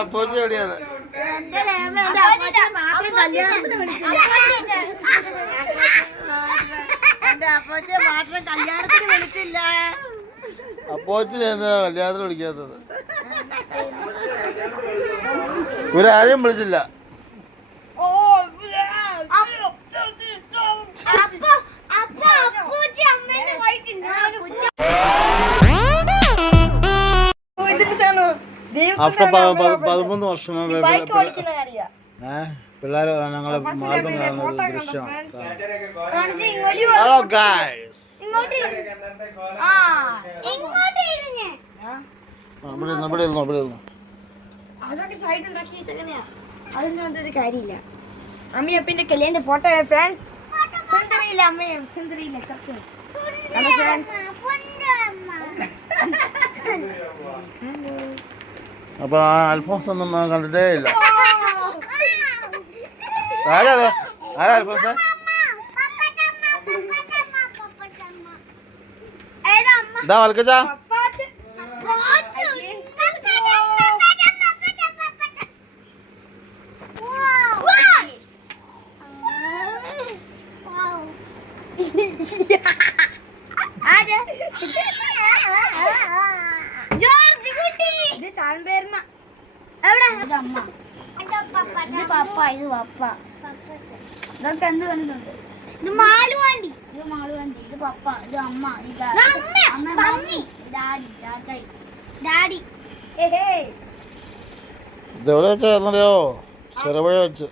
അപ്പോച്ചി എവിടെയാണ്? അപ്പോച്ചെ മാത്രം കല്യാണത്തിന് വിളിച്ചില്ല. അപ്പോച്ചിനെ എന്താ കല്യാണത്തിന് വിളിക്കാത്തത്? ഇവരാരെയും വിളിച്ചില്ല. ആഫ്റ്റർ 13 വർഷം പിള്ളേര് ഞങ്ങളെ മാർഗം കാണുന്ന ദൃശ്യമാണ്. ഹലോ ഗൈസ്, അതൊന്നും കാര്യമില്ല. അമ്മയും അപ്പിന്റെ കല്യാണ ഫോട്ടോ ഫ്രണ്ട്സ്. സുന്ദരിയില്ല അമ്മയും സുന്ദരിയില്ല ചത്തു. അപ്പൊ അൽഫോൺസ് ഒന്നും കണ്ടിട്ടേ ഇല്ല. ആരാ അൽഫോൺസ്? ഇതാ വൽക്കച്ചാ. ഇതൊക്കെ എന്ത് കണ്ടിട്ടുണ്ട്? ഇത് മാളുവാണ്ടി, ഇത് മാളുവാണ്ടി, ഇത് പപ്പ, ഇത് അമ്മ, ഇത് മമ്മി, ഡാഡി, ചാച്ചായി, ഡാഡി. ഇതെവിടെ വെച്ചറിയോ? ചെറുപുഴ വെച്ച്.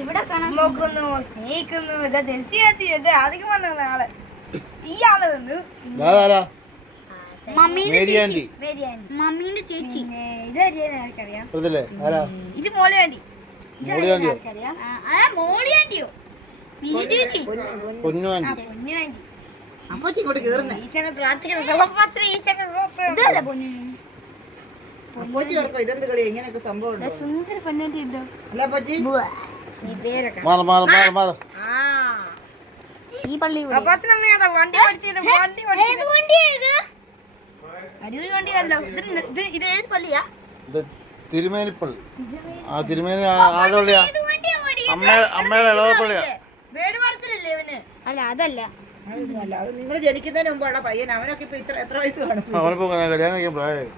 ഇവിടെ കാണാൻ നോക്കുന്നു, സ്നേഹിക്കുന്നു. അധികം വന്ന ആള് ഈ ആള് വന്നു. മമ്മീന്റെ ചേച്ചി, മമ്മീന്റെ ചേച്ചി. ഇത് ആർക്കറിയാം? ഇത് മോളിയാണ്ടി. മോളിയാണ്ടിയോ? മിനി ചേച്ചി, പൊന്നുവാണ്ടി. അപ്പോച്ചി ഇങ്ങോട്ട് കേറുന്നേ. ഇതല്ല പൊന്നു. അപ്പോച്ചി ഓർക്കോ ഇതെന്ത് കളി? ഇങ്ങനെയൊക്കെ സംഭവം സുന്ദര പെണ്ണേണ്ടി ഉണ്ടോ? അല്ല അപ്പോച്ചി ഈ പേരൊക്കെ ഈ പള്ളി വണ്ടി അടിപൊളി വണ്ടി കണ്ടോ? ഇത് ഏത് പള്ളിയാ? തിരുമേനിപ്പള്ളി. ആ തിരുമേനി ആരുടെ പള്ളിയാ? അമ്മയുടെ ഇളവപ്പള്ളിയാ. അല്ല അതല്ല, നിങ്ങൾ ജനിക്കുന്നതിന് മുമ്പാണ് പയ്യൻ. അവനൊക്കെ ഇപ്പൊ എത്ര വയസ്സ് കാണും? അവനിപ്പോ കല്യാണം കഴിക്കാൻ പ്രായമായി.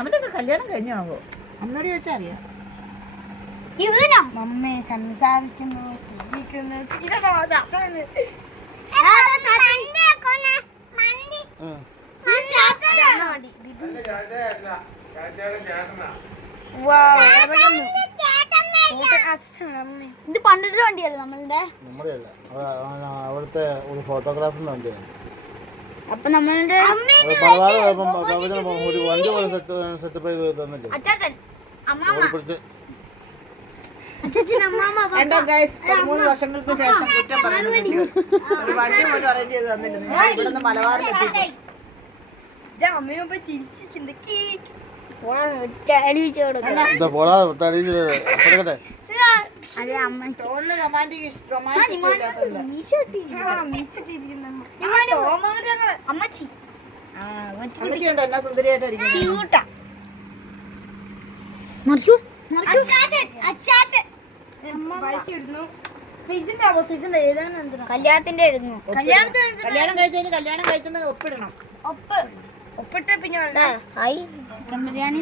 അവനൊക്കെ കല്യാണം കഴിഞ്ഞാവോ? അമ്മയോട് ചോദിച്ചാൽ അറിയാം. മമ്മയെ സംസാരിക്കുന്നു, സ്നേഹിക്കുന്നു. ഇത് പണ്ടത്തെ വണ്ടിയല്ലേ നമ്മളുടെ? നമ്മുടെയല്ല, അവിടുത്തെ ഒരു ഫോട്ടോഗ്രാഫറിന്റെ വണ്ടിയാണ്. അപ്പൊ നമ്മളുടെ ഒരു വണ്ടി പോലെ സെറ്റപ്പ് ചെയ്ത് തന്നില്ലേ? പിടിച്ച് 3 വർഷങ്ങൾക്ക് ശേഷം കുറ്റം പറയുന്നത് ഒരു വണ്ടി പോലും അറേഞ്ച് ചെയ്ത് തന്നില്ല. ഇവിടുന്ന് മലബാറിൽ അമ്മയൊപ്പം ചിരിച്ചിരിക്കുന്നത്. അമ്മച്ചിയുണ്ടോ എന്നാ സുന്ദരിയായിട്ടിരിക്കുന്നു. കല്യാണത്തിന്റെ എഴുതുന്നു. കല്യാണം കഴിച്ചതിന് ഒപ്പിടണം. ഒപ്പിട്ട് പിന്നെ ചിക്കൻ ബിരിയാണി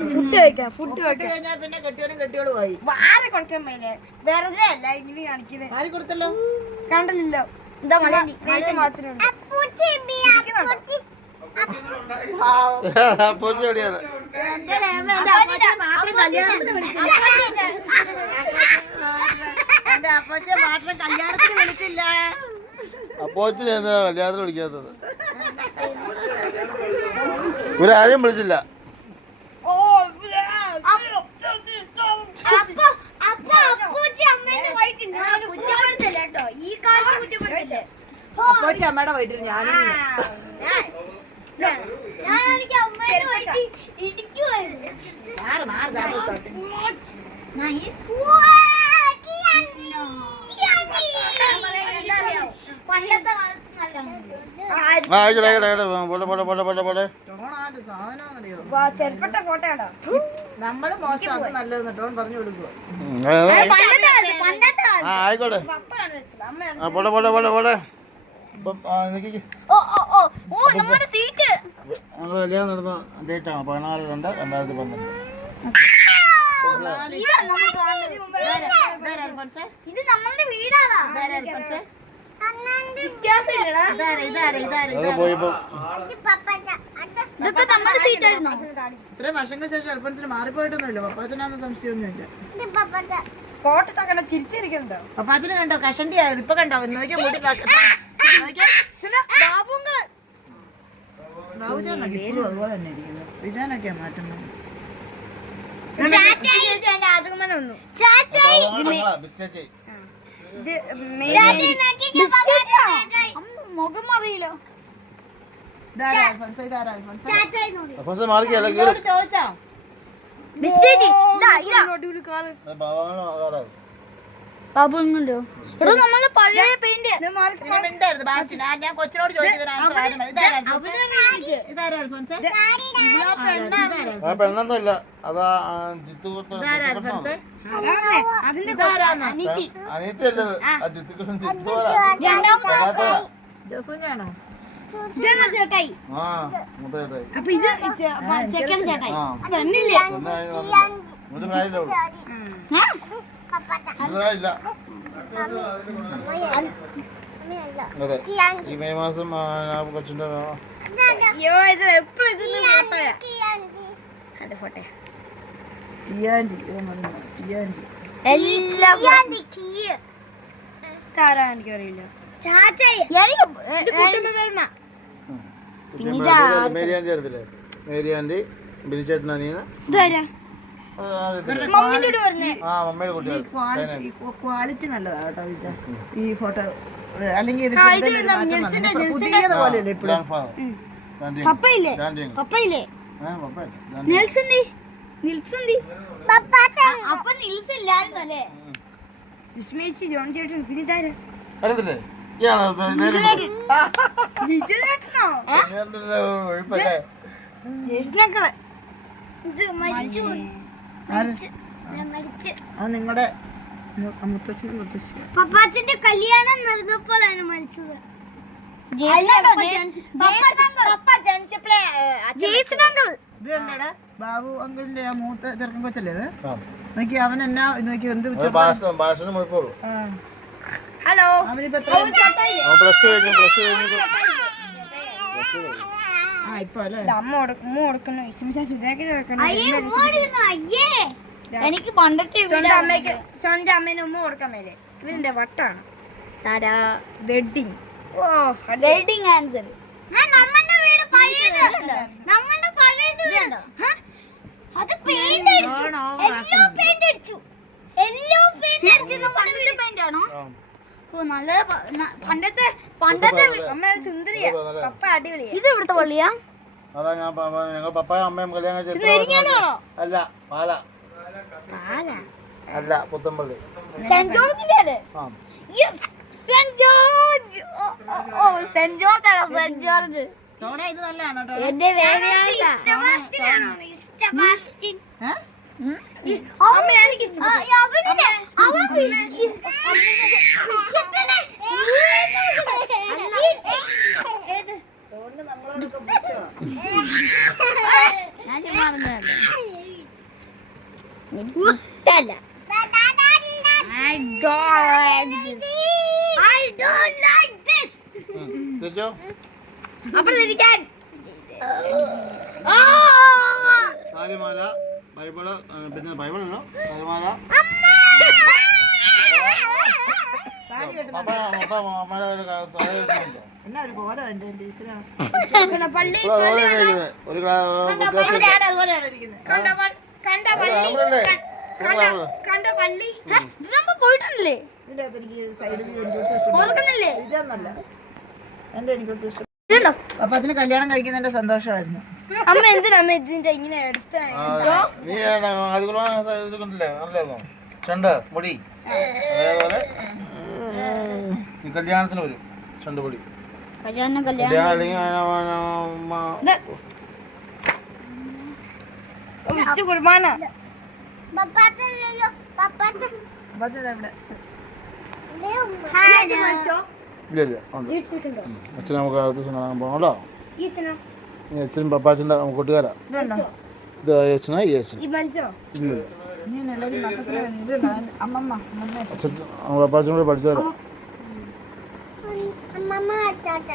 ഫുഡ് കഴിഞ്ഞാൽ പിന്നെ കെട്ടിയോളും ആയി. ആരെ കൊടുക്കാൻ മേലെ വെറുതെ അല്ല ഇങ്ങനെ കാണിക്കുന്നത്. ആര് കൊടുത്തല്ലോ? കണ്ടല്ലോ. എന്താ മാത്രമേ അപ്പോച്ചി എവിടെയാണ്? അപ്പോച്ചെ മാത്രം കല്യാണത്തിന് വിളിച്ചില്ല. അപ്പോച്ചിനെ എന്താ കല്യാണത്തിന് വിളിക്കാത്തത്? ഇവരാരെയും വിളിച്ചില്ല. അപ്പോച്ചി അമ്മയുടെ വയറ്റിൽ ഞാനും ആയിക്കോട്ടെ ആയിക്കോട്ടെ പോലെ പോലെ പോലെ പോലെ പോലെ ചെറുപ്പത്തെ ഫോട്ടോ ഉണ്ടോ? നമ്മള് മോശം അത് നല്ലതെന്ന് ടോൺ പറഞ്ഞു കൊടുക്കുക. ആയിക്കോട്ടെ പോലെ പോലെ പോലെ പോലെ ഞങ്ങൾ കല്യാണം നടന്ന ഡേറ്റാണ് 14/2/2012. ഇത് നമ്മളുടെ വീടാണ്. അത് പോയപ്പോ ഇതൊക്കെ നമ്മുടെ സീറ്റ് ആയിരുന്നു. ഇത്രയും വർഷങ്ങൾക്ക് ശേഷം അൽഫോൻസിന് മാറിപ്പോയിട്ടൊന്നുമില്ല. പപ്പാച്ചനാന്ന് സംശയമൊന്നുമില്ല. കോട്ട് തകണ ചിരിച്ചിരിക്കുന്നുണ്ടോ? പപ്പാച്ചന് കണ്ടോ കഷണ്ടി ആയത്? ഇപ്പൊ കണ്ടോ നോക്കിയാ മുടി അതുപോലെ തന്നെ ഇരിക്കുന്നത്. വിജാനൊക്കെയാ മാറ്റുന്നത്. മുഖം അറിയില്ലോ. ചോദിച്ചോ ബാബുണ്ടോ? എടോ നമ്മളെ പഴയ പെയിന്റ്. ഞാൻ കൊച്ചിനോട് ചോദിച്ചത് പെണ്ണൊന്നുമില്ല. അതാ അനിയത്തിയല്ലത്. ജോസുഞ്ഞാണോ? ചേട്ടായി. ആ മുത്ത ചേട്ടായി. അപ്പൊ ഇത് സെക്കൻഡ് ചേട്ടായി. പെണ്ണില്ലേ? ഒരു പ്രായമില്ല ഇല്ല. അതെ ഈ മെയ് മാസം കൊച്ചിന്റെ അയ്യോ ഇത് എപ്പോഴും ഇതിന് ഫോട്ടോയാ. അതെ ഫോട്ടോയാ. താരാ എനിക്കറിയില്ല. മേരിയാൻ്റെ അടുത്തില്ലേ? മേരിയാൻ്റെ ബിനിച്ചേട്ടൻ അനിയന മമ്മയുടെ കുട്ടികൾ. ക്വാളിറ്റി നല്ലതാ കേട്ടോ വിചാ ഈ ഫോട്ടോ. അല്ലെങ്കിൽ പുതിയതുപോലെ പപ്പയില്ലേ? പപ്പയില്ലേ? അപ്പൊ നിൽസ് ഇല്ലായിരുന്നല്ലേ? വിസ്മയിച്ച് ജോൺ ചേട്ടൻ പിന്നെ താരാ? അറിയത്തില്ലേ? അത് നിങ്ങളുടെ മുത്തച്ഛനും മുത്തശ്ശി. പപ്പാച്ചന്റെ കല്യാണം നടന്നപ്പോഴാണ് മരിച്ചത്. ഇത് കണ്ടടാ ബാബു അങ്കിളിന്റെ ആ മൂത്ത ചെറുക്കൻ കൊച്ചല്ലേ ഇത്? നോക്കി അവൻ എന്നാ നോക്കി എന്ത് ഹലോ. അവനിപ്പോ ഇപ്പൊ അല്ലേ അമ്മ കൊടുക്കുന്നു. എനിക്ക് പണ്ടത്തെ സ്വന്തം അമ്മേനെ ഉമ്മ കൊടുക്കാൻ മേലെ ഇവരുടെ വട്ടാണ്. വെഡിങ്. ഓ വെഡിങ് ആൻസർ. നമ്മളുടെ വീട് പഴയത്. നമ്മളുടെ പഴയത് വീട്. അത് പെയിന്റ് അടിച്ചു. എല്ലോ പെയിന്റ് അടിച്ചു. എല്ലോ പെയിന്റ് അടിച്ചു. പണ്ടത്തെ പെയിന്റ് ആണോ? ഓ നല്ല പണ്ടത്തെ അമ്മ സുന്ദരിയാ. പപ്പ അടിപൊളിയാ. ഇത് ഇവിടുത്തെ പള്ളിയാ? അതാ ഞാൻ ഞങ്ങൾ പപ്പായും അമ്മയും കല്യാണം കഴിച്ച അല്ല പാല അല്ല പുത്തമ്പള്ളി സെന്റ് ജോർജിന്റെ അല്ലേ? Saint George. ഓ സെന്റ് ജോർജ് ആണോ? സെന്റ് ജോർജ് ഇത് നല്ലതാണോ? എന്റെ താലിമാല ബൈബിള് പിന്നെ ബൈബിളല്ലോ താലിമാല എന്നാ ഒരു കോലം ഉണ്ട് എന്റെ ഈശ്വരാ. ഒരു അതുപോലെയാണ് ഇരിക്കുന്നത്. പോയിട്ടുണ്ടല്ലേ? ഇതിന്റെ അകത്ത് എനിക്ക് സൈഡിൽ എനിക്കൊട്ടും ഇഷ്ടമില്ല. വിജയൊന്നല്ല എന്റെ എനിക്കൊട്ടും ഇഷ്ടം. അപ്പൊ അതിന് കല്യാണം കഴിക്കുന്നതിന്റെ സന്തോഷമായിരുന്നു. അമ്മ എന്തിനാ അമ്മ ഇതിന്റെ ഇങ്ങനെ എടുത്ത? നീ അതുകൊണ്ടല്ലേ നല്ലതാണോ ചെണ്ട പൊടി? അതേപോലെ ഈ കല്യാണത്തിന് വരും ചെണ്ട പൊടി. പച്ചാനെ കല്യാണം അല്ലെങ്കിൽ കുർബാന പപ്പാച്ചല്ലോ പപ്പാച്ച അപ്പച്ചൻ എവിടെ? ഇല്ല ഇല്ല ഉണ്ട്. അച്ഛനെ നമുക്ക് അടുത്ത ദിവസം കാണാൻ പോകണല്ലോ. ഈ അച്ഛനും പപ്പാച്ചൻ്റെ കൂട്ടുകാരാ. ഇതുണ്ടോ? ഇത് അച്ഛനാ ഈ അച്ഛൻ ഇല്ല നീ എല്ലാവരും നട്ടത്തിൽ ഇതുണ്ടോ? അമ്മമ്മ അച്ഛൻ പപ്പാച്ചനും കൂടെ പഠിച്ചവരാ. അമ്മമ്മ അച്ചാച്ച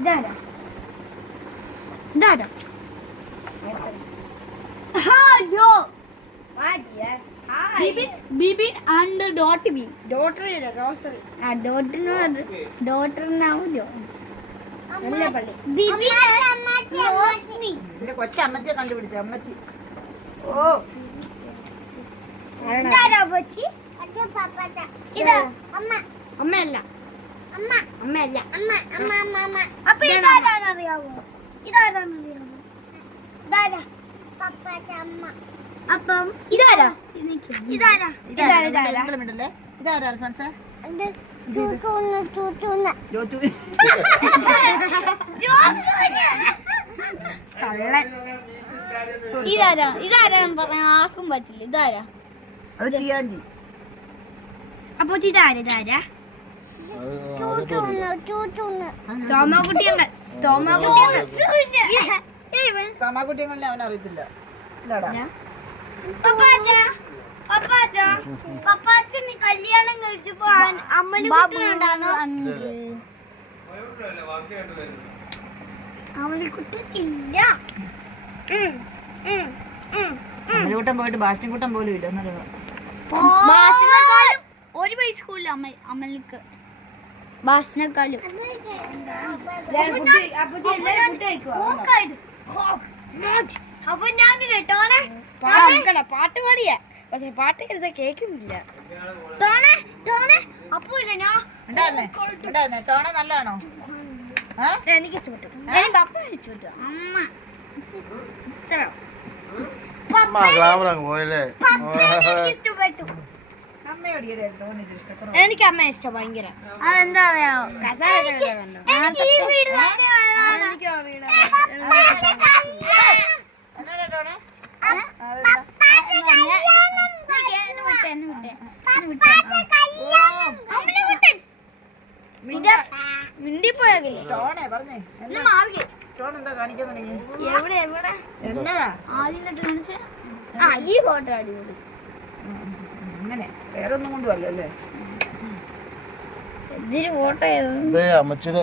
ഇതാരാ ഇതാരാ hello Bibin and dot B doctor rosary ആ ഡോട്ടറിനാവൂലോ നല്ല പള്ളി ബിബിൻ റോസ്നി എന്റെ കൊച്ചമ്മച്ചിയെ കണ്ടുപിടിച്ച അമ്മച്ചി. ഓ ഇതാരാ ബച്ചി ഇതാ അമ്മ അമ്മയല്ല അമ്മ അമ്മയല്ല അമ്മ അമ്മ അമ്മ അമ്മ അപ്പൊ ഇതാരാന്നറിയാവോ ഇതാരാന്നറിയാവോ ഇതാരാ പപ്പാച്ച അമ്മ അപ്പം ഇതാരാ ഇതാരാ ഇതാരല്ലേ? ഇതാരാ അൽഫോൻസേ? ജോത്തു. കള്ളൻ ഇതാരാ പറയാൻ ആർക്കും പറ്റില്ല ഇതാരാ അത് ടിയാൻറ്റി. അപ്പൊ ഇതാരാ തോമാക്കുട്ടിയങ്ങൾ കാമാക്കുട്ടിയെങ്കിലും അവൻ അറിയത്തില്ല. ഇല്ലാടാ. പപ്പാച്ചന് കല്യാണം കഴിച്ചപ്പോ അമ്മലിക്കുട്ടനുണ്ടായിരുന്നു അമ്മലിക്കുട്ടൻ ഇല്ല അമ്മലൂട്ടം പോയിട്ട് ബാസ്റ്റിൻ കൂട്ടം പോലും ഇല്ല. എന്നറിയാം. ബാസിനെക്കാളും ഒരു വയസ്സ് കൂടുതൽ അമ്മലിക്ക് ബാസിനെക്കാളും അപ്പൊ ഞാൻ കേട്ടോണേ പാട്ട് പാടിയ പക്ഷെ പാട്ട് കേൾച്ച കേക്കുന്നില്ല തോണേ തോണേ അപ്പൊ ഇല്ല ഞാൻ ഉണ്ടായിരുന്നേ? ടോണ നല്ലതാണോ? എനിക്ക് ഇഷ്ടപ്പെട്ടു എനിക്ക് പപ്പ കഴിച്ചു അമ്മ ഇത്ര ഗ്ലാമർ അങ്ങ് പോയല്ലേ. ഇഷ്ടപ്പെട്ടു അമ്മയോടിയല്ലേ ടോണ ഇഷ്ടം? എനിക്ക് അമ്മ ഇഷ്ടം ഭയങ്കര അതെന്താ പറയാ കസാര എനിക്ക് ഈ വീട് തന്നെ വേണം. എന്നാടാ ടോണേ? മിണ്ടിപ്പോയാകില്ലേ ടോണേ പറഞ്ഞേ. മാർഗെ ടോൺ എന്താ കാണിക്കാൻ തുടങ്ങി? എവിടെ എവിടെ എന്നതാ ആദ്യം തൊട്ട് കാണിച്ച ആ ഈ ഫോട്ടോ അടിപൊളി അങ്ങനെ വേറെ ഒന്നും കൊണ്ടും അല്ലല്ലേ? ഇതിന് ഫോട്ടോ ഏത് ഇത് അമ്മച്ചിയുടെ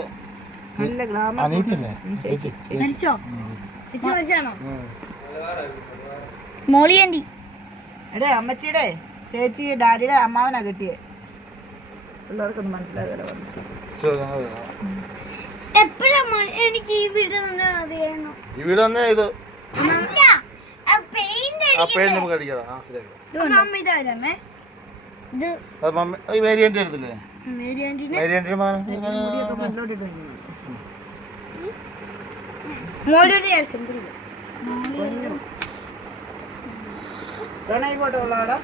നല്ല ഗ്ലാമർ. അനീതിയല്ലേ ചേച്ചി? മരിച്ചോ ചേച്ചി മരിച്ചാണോ മോളിയന്റി എടേ അമ്മച്ചിയുടെ ചേച്ചി ഡാഡിയുടെ അമ്മാവനാ കെട്ടിയേ. പിള്ളേർക്കൊന്നും മനസ്സിലാകില്ല. എപ്പോഴാ എനിക്ക് ഈ വീട് തന്നെ അറിയായിരുന്നു ഈ വീട് തന്നെ ഇത് പെയിന്റ് ആ പേര് നമുക്ക് അടിക്കാം. ആ ശരിയാക്കി. അമ്മ ഇതാരമ്മേ ഇത് അത് മമ്മി ഈ മേരിയൻ്റെ അടുത്തില്ലേ? മേരി ആന്റിനെ മേരിയൻ്റെ മകൻ മുന്നോട്ടിട്ട് നിൽക്കുന്നു. മോളിയുടെ സിമ്പിൾ ടോണ ഈ ഫോട്ടോ ഉള്ളതാടാ?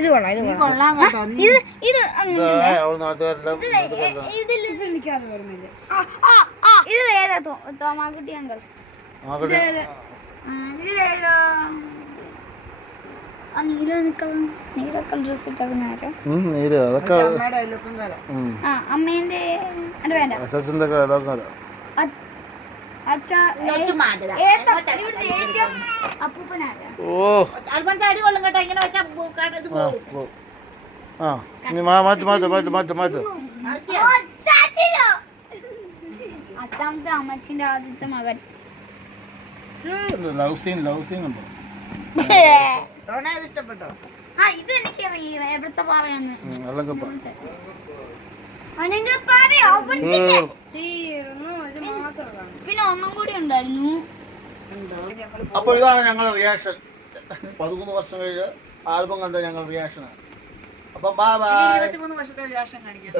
ഇത് കൊള്ളാം ഇത് നീ കൊള്ളാം കൊള്ളാൻ കേട്ടോ. നീ ഇത് ഇത് അങ്ങനെ അവൾ നാട്ടുകാരെല്ലാം ഇതിൽ ഇത് എനിക്കത് ഓർമ്മയില്ല ഇത് ഏതാ തോമാക്കുട്ടി അങ്കൾ നോക്കട്ടെ. ഇതിലേതാ ആ നീലക്കൾ ഡ്രസ് ഇട്ടേക്കുന്ന ആരാ നീര് അതൊക്കെ അമ്മയുടെ അയൽവക്കം കാലം. ആ അമ്മേന്റെ അത് വേണ്ട അച്ഛൻ്റെ ഒക്കെ അതൊക്കെ അച്ഛാ ഇവിടുത്തെ ഏറ്റവും അപ്പൂപ്പനാരാ ഓ അൽഫോൻസ് അടി കൊള്ളും കേട്ടോ. ഇങ്ങനെ വെച്ചാ ഇത് ആ പോകും. ഓ ആ ഇനി മാറ്റ് മാറ്റ് മാറ്റ് മാറ്റ് മാറ്റ് അച്ഛാമത്തെ അമ്മച്ചിന്റെ ആദ്യത്തെ മകൻ ലവ് സീൻ ഉണ്ടോ? ടോണ ഇത് ഇഷ്ടപ്പെട്ടോ? ആ ഇത് എനിക്ക് എവിടത്തെ പറയാന്ന് അതൊക്കെ തീർന്നു ഇത് മാത്രം പിന്നെ ഒന്നും കൂടി ഉണ്ടായിരുന്നു അപ്പൊ ഇതാണ് ഞങ്ങളുടെ റിയാക്ഷൻ. 13 വർഷം കഴിഞ്ഞ് ആൽബം കണ്ട ഞങ്ങളുടെ റിയാക്ഷൻ. അപ്പൊ ബൈ ബൈ. 23 വർഷത്തെ റിയാക്ഷൻ കാണിക്കാം.